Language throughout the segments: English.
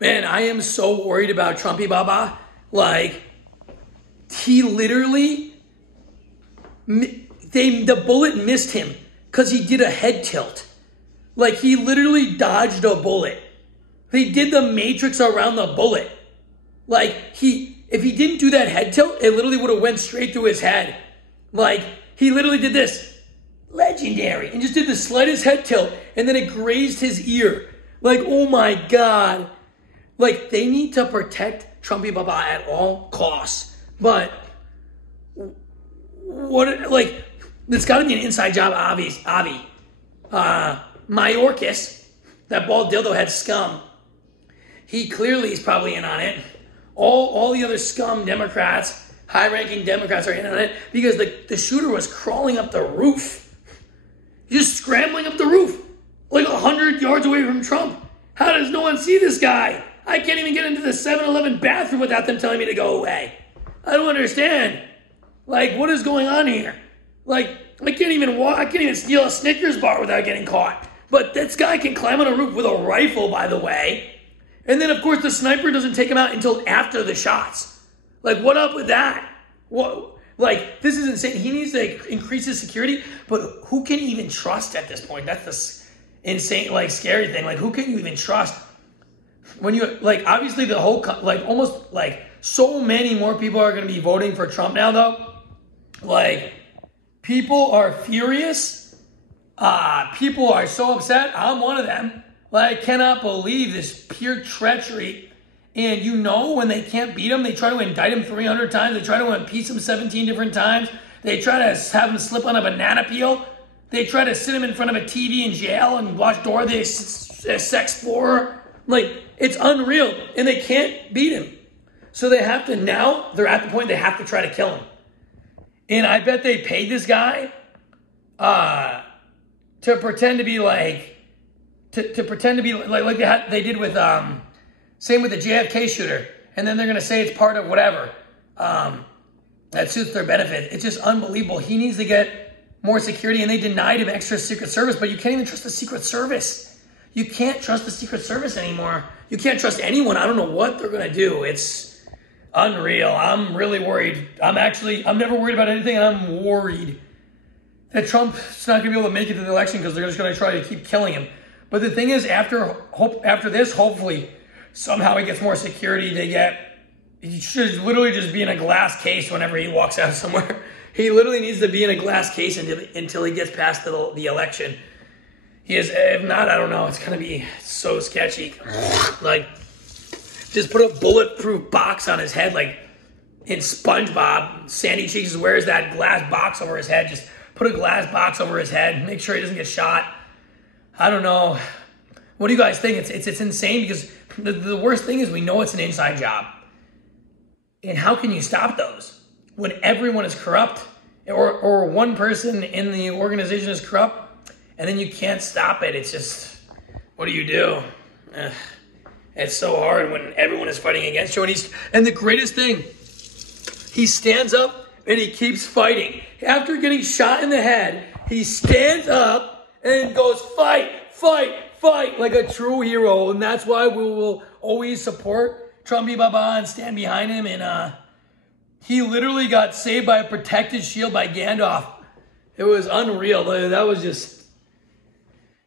Man, I am so worried about Trumpy Baba. Like, he literally, the bullet missed him because he did a head tilt. Like, he literally dodged a bullet. He did the matrix around the bullet. Like, if he didn't do that head tilt, it literally would have went straight through his head. Like, he literally did this. Legendary. And just did the slightest head tilt, and then it grazed his ear. Like, oh my God. Like, they need to protect Trumpy Baba at all costs. But, like, it's got to be an inside job, Avi. Mayorkas, that bald dildo head scum. He clearly is probably in on it. All the other scum Democrats, high-ranking Democrats are in on it because the shooter was crawling up the roof. Just scrambling up the roof like 100 yards away from Trump. How does no one see this guy? I can't even get into the 7-Eleven bathroom without them telling me to go away. I don't understand. Like, what is going on here? Like, I can't even steal a Snickers bar without getting caught. But this guy can climb on a roof with a rifle, by the way. And then, of course, the sniper doesn't take him out until after the shots. Like, what up with that? What? Like, this is insane. He needs to increase his security, but who can you even trust at this point? That's the insane, like, scary thing. Like, who can you even trust? When you, like, obviously the whole, like, almost, like, so many more people are going to be voting for Trump now, though. Like, people are furious. People are so upset. I'm one of them. Like, I cannot believe this pure treachery. And you know when they can't beat him, they try to indict him 300 times. They try to impeach him 17 different times. They try to have him slip on a banana peel. They try to sit him in front of a TV in jail and watch Dora the Sex Explorer. Like, it's unreal. And they can't beat him. So they have to, now they're at the point they have to try to kill him. And I bet they paid this guy to pretend to be like, to pretend to be like they did with, same with the JFK shooter. And then they're going to say it's part of whatever that suits their benefit. It's just unbelievable. He needs to get more security, and they denied him extra Secret Service, but you can't even trust the Secret Service. You can't trust the Secret Service anymore. You can't trust anyone. I don't know what they're going to do. It's unreal. I'm really worried. I'm never worried about anything, and I'm worried that Trump's not going to be able to make it to the election because they're just going to try to keep killing him. But the thing is, after this, hopefully, somehow he gets more security. He should literally just be in a glass case whenever he walks out somewhere. He literally needs to be in a glass case until he gets past the election. If not, I don't know. It's going to be so sketchy. Like, just put a bulletproof box on his head like in SpongeBob. Sandy Cheeks wears that glass box over his head. Just put a glass box over his head. Make sure he doesn't get shot. I don't know. What do you guys think? It's insane because the worst thing is we know it's an inside job. And how can you stop those when everyone is corrupt or one person in the organization is corrupt and then you can't stop it? It's just, what do you do? It's so hard when everyone is fighting against you. And the greatest thing, he stands up and he keeps fighting. After getting shot in the head, he stands up and goes, fight, fight, fight, like a true hero. And that's why we will always support Trumpy Baba and stand behind him. And he literally got saved by a protected shield by Gandalf. It was unreal. That was just,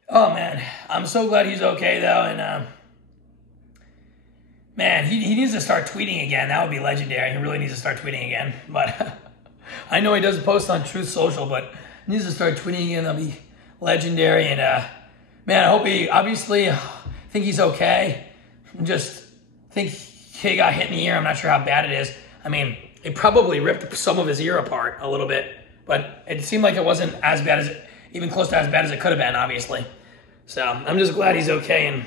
oh man. I'm so glad he's okay though. And man, he needs to start tweeting again. That would be legendary. He really needs to start tweeting again. But I know he doesn't post on Truth Social, but he needs to start tweeting again. That'll be legendary. And man, I hope I think he's okay. Just think he got hit in the ear. I'm not sure how bad it is. I mean, it probably ripped some of his ear apart a little bit, but it seemed like it wasn't as bad even close to as bad as it could have been, obviously. So I'm just glad he's okay, and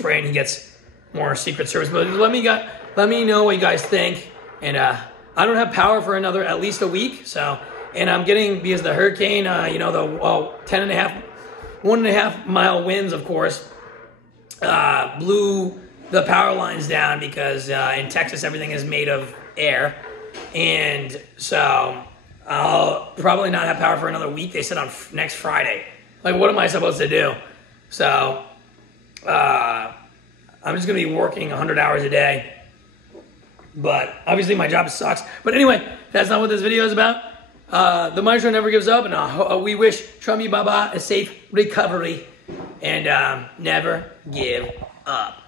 praying he gets more Secret Service. But let me know what you guys think. And I don't have power for at least a week. So, and I'm getting, because the hurricane, the 1.5 mile winds, of course, blew the power lines down because in Texas everything is made of air. And so I'll probably not have power for another week. They said on next Friday. Like, what am I supposed to do? So I'm just going to be working 100 hours a day. But obviously my job sucks. But anyway, that's not what this video is about. The Maestro never gives up, and we wish Trummy Baba a safe recovery. And never give up.